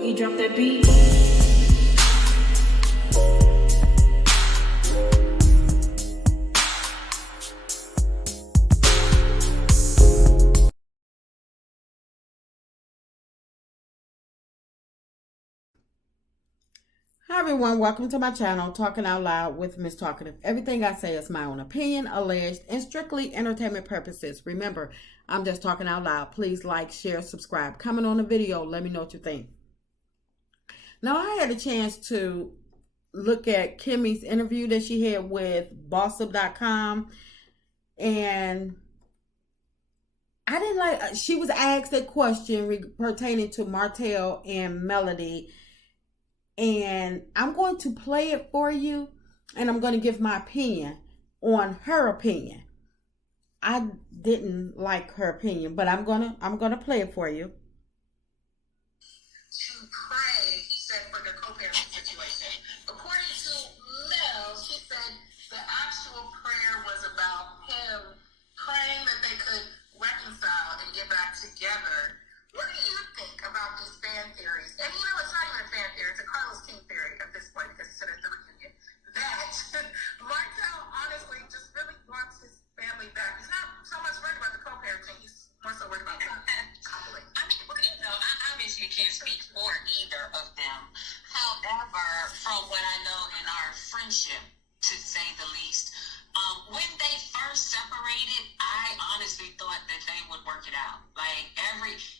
Boogie, drop that beat. Hi everyone, welcome to my channel, Talking Out Loud with Miss Talkative. Everything I say is my own opinion, alleged, and strictly entertainment purposes. Remember, I'm just talking out loud. Please like, share, subscribe. Comment on the video. Let me know what you think. Now, I had a chance to look at Kimmie's interview that she had with Bossup.com, and I didn't like, she was asked a question pertaining to Martel and Melody. And I'm going to play it for you, and I'm going to give my opinion on her opinion. I didn't like her opinion, but I'm gonna play it for you. To pray, he said, for the co-parenting situation. According to Mel, she said the actual prayer was about him praying that they could reconcile and get back together. What do you think about these fan theories? And you know, it's not even a fan theory, it's a Carlos King theory at this point because he said it's the reunion. That Martel honestly just really wants his family back. He's not so much worried about the co-parenting, he's more so worried about the coupling. I mean, well, you know, I obviously can't speak for either of them. However, from what I know in our friendship, to say the least, when they first separated, I honestly thought that they would work it out. Like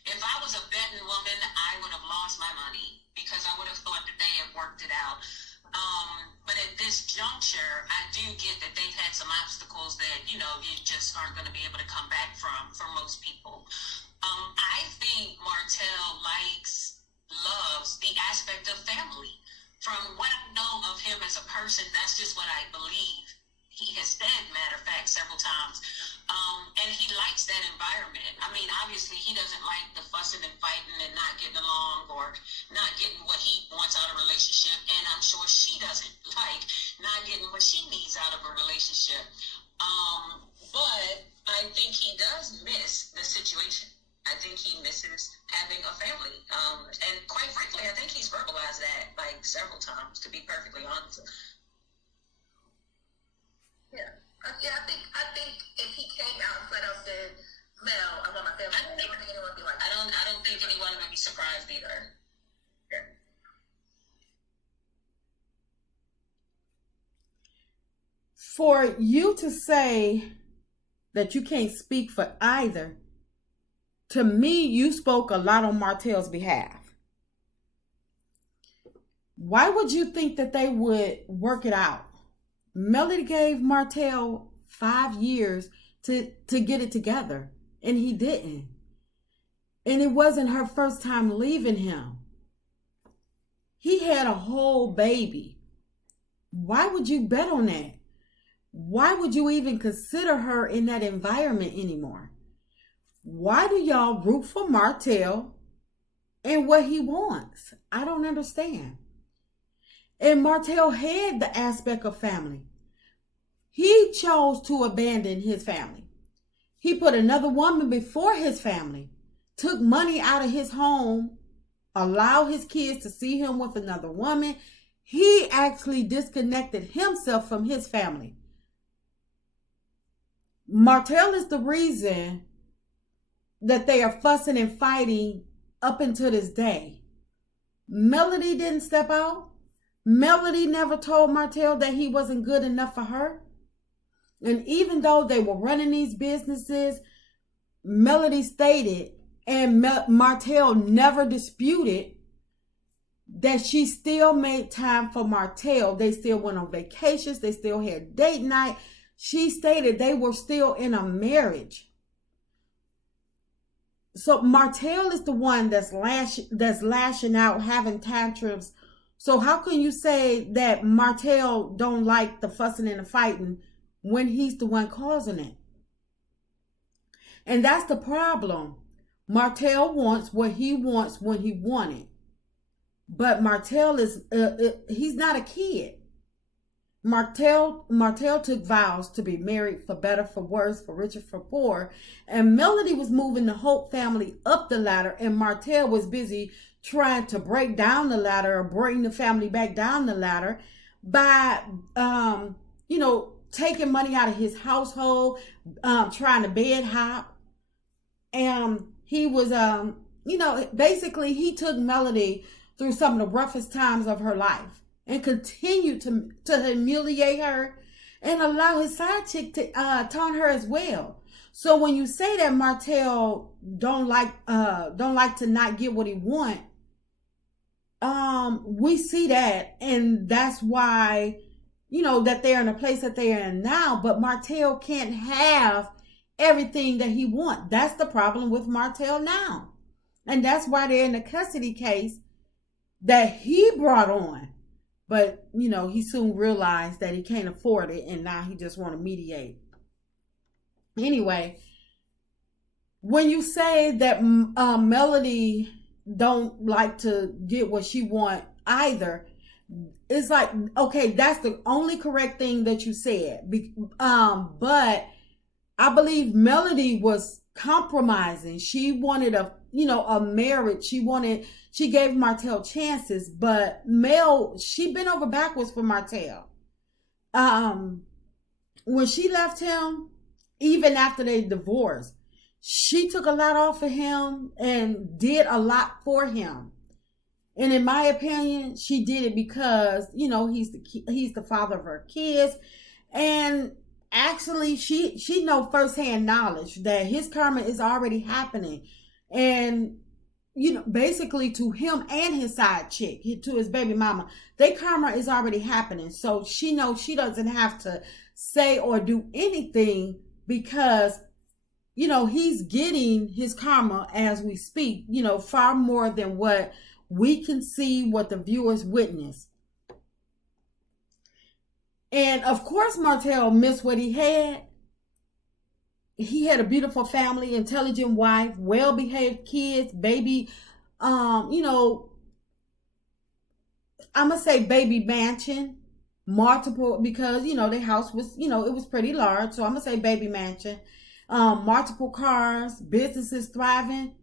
if I was a betting woman, I would have lost my money because I would have thought that they had worked it out. But at this juncture, I do get that they've had some obstacles that, you know, you just aren't going to be able to come back from for most people. I think Martel loves the aspect of family. From what I know of him as a person, that's just what I believe. He has said, matter of fact, several times. And he likes that environment. I mean, obviously, he doesn't like the fussing and fighting and not getting along or not getting what he wants out of a relationship. And I'm sure she doesn't like not getting what she needs out of a relationship. But I think he does miss the situation. I think he misses having a family. And quite frankly, I think he's verbalized that like several times, to be perfectly honest. Yeah. I think if he came out and flat out said, Mel, I want my family, I don't think anyone would be like, I don't think anyone would be surprised either. Yeah. For you to say that you can't speak for either, to me, you spoke a lot on Martel's behalf. Why would you think that they would work it out? Melody gave Martel 5 years to get it together, and he didn't. And it wasn't her first time leaving him. He had a whole baby. Why would you bet on that? Why would you even consider her in that environment anymore? Why do y'all root for Martel and what he wants? I don't understand. And Martel had the aspect of family. He chose to abandon his family. He put another woman before his family, took money out of his home, allowed his kids to see him with another woman. He actually disconnected himself from his family. Martel is the reason that they are fussing and fighting up until this day. Melody didn't step out. Melody never told Martel that he wasn't good enough for her. And even though they were running these businesses, Melody stated, and Martel never disputed, that she still made time for Martel. They still went on vacations. They still had date night. She stated they were still in a marriage. So Martel is the one that's lashing out, having tantrums. So how can you say that Martel don't like the fussing and the fighting when he's the one causing it? And that's the problem. Martel wants what he wants when he wants it. But Martel is, he's not a kid. Martel took vows to be married for better, for worse, for richer, for poor. And Melody was moving the Hope family up the ladder, and Martel was busy trying to break down the ladder or bring the family back down the ladder by, taking money out of his household, trying to bed hop. And he was, basically he took Melody through some of the roughest times of her life and continued to humiliate her and allow his side chick to taunt her as well. So when you say that Martel don't like to not get what he want, we see that, and that's why, that they're in a place that they're in now. But Martel can't have everything that he wants. That's the problem with Martel now. And that's why they're in the custody case that he brought on. But, he soon realized that he can't afford it, and now he just want to mediate. Anyway, when you say that Melody don't like to get what she want either, it's like, okay, that's the only correct thing that you said. But I believe Melody was compromising. She wanted a marriage. She gave Martel chances, but she bent over backwards for Martel. When she left him, even after they divorced, she took a lot off of him and did a lot for him. And in my opinion, she did it because, he's the father of her kids. And actually, she know firsthand knowledge that his karma is already happening. And, basically to him and his side chick, to his baby mama, their karma is already happening. So she knows she doesn't have to say or do anything because, he's getting his karma as we speak, far more than what we can see, what the viewers witness. And of course, Martel missed what he had. He had a beautiful family, intelligent wife, well-behaved kids, baby, I'm going to say baby mansion, multiple, because, their house was, it was pretty large. So I'm going to say baby mansion, multiple cars, businesses thriving.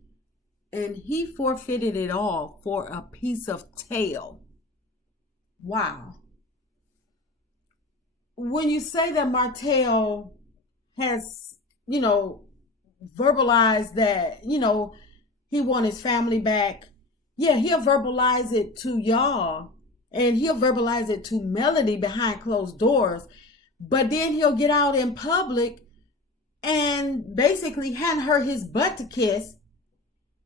And he forfeited it all for a piece of tail. Wow. When you say that Martel has, verbalized that, he want his family back, yeah, he'll verbalize it to y'all, and he'll verbalize it to Melody behind closed doors, but then he'll get out in public and basically hand her his butt to kiss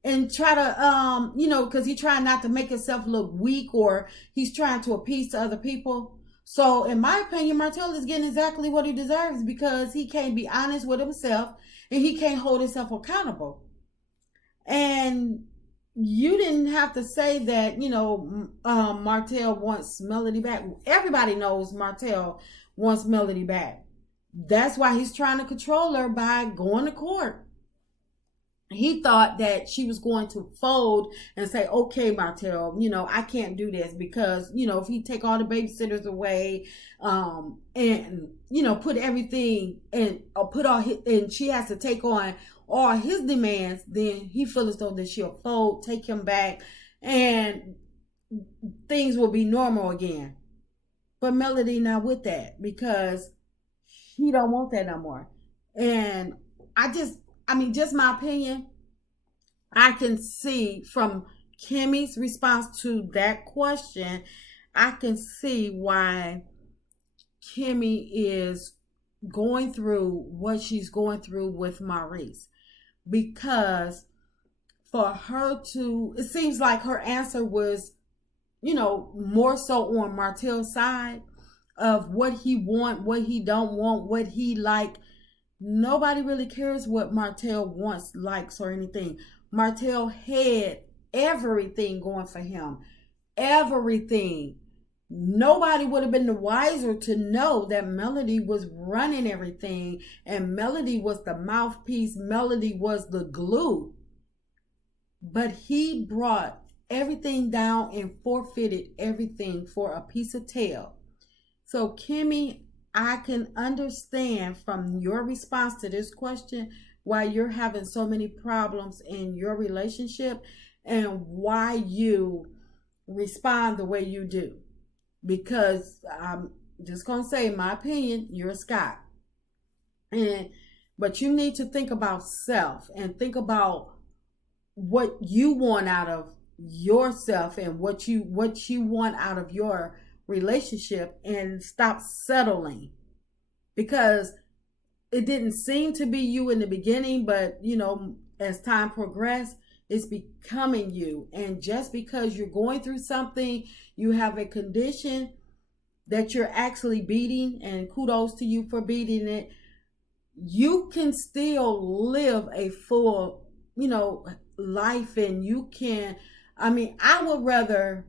and try to, because he's trying not to make himself look weak, or he's trying to appease to other people. So in my opinion, Martel is getting exactly what he deserves because he can't be honest with himself and he can't hold himself accountable. And you didn't have to say that, Martel wants Melody back. Everybody knows Martel wants Melody back. That's why he's trying to control her by going to court. He thought that she was going to fold and say, okay, Martel, I can't do this because, if he take all the babysitters away, and, put everything and put all his, and she has to take on all his demands, then he feels as though that she'll fold, take him back, and things will be normal again. But Melody not with that because she don't want that no more. And just my opinion, I can see from Kimmie's response to that question, I can see why Kimmie is going through what she's going through with Maurice. Because for her to, it seems like her answer was, more so on Martel's side of what he want, what he don't want, what he like. Nobody really cares what Martel wants, likes, or anything. Martel had everything going for him. Everything. Nobody would have been the wiser to know that Melody was running everything, and Melody was the mouthpiece. Melody was the glue. But he brought everything down and forfeited everything for a piece of tail. So Kimmie, I can understand from your response to this question why you're having so many problems in your relationship. and why you respond the way you do. Because I'm just gonna say, in my opinion, you're a Scott. But you need to think about self and think about what you want out of yourself and what you want out of your relationship, and stop settling, because it didn't seem to be you in the beginning, but as time progressed, it's becoming you. And just because you're going through something, you have a condition that you're actually beating, and kudos to you for beating it, you can still live a full life. And you can, I would rather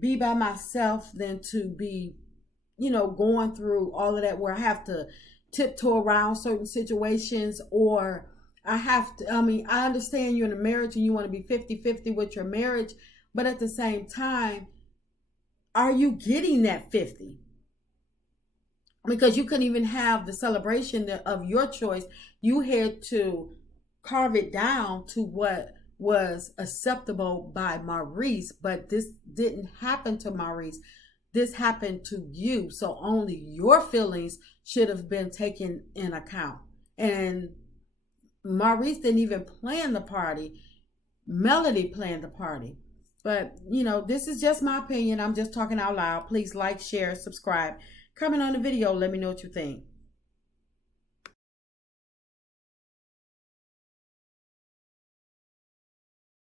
be by myself than to be going through all of that, where I have to tiptoe around certain situations, or I have to, I understand you're in a marriage and you want to be 50-50 with your marriage, but at the same time, are you getting that 50? Because you couldn't even have the celebration of your choice. You had to carve it down to what was acceptable by Maurice, but this didn't happen to Maurice. This happened to you. So only your feelings should have been taken in account. And Maurice didn't even plan the party. Melody planned the party. But, this is just my opinion. I'm just talking out loud. Please like, share, subscribe. Comment on the video. Let me know what you think.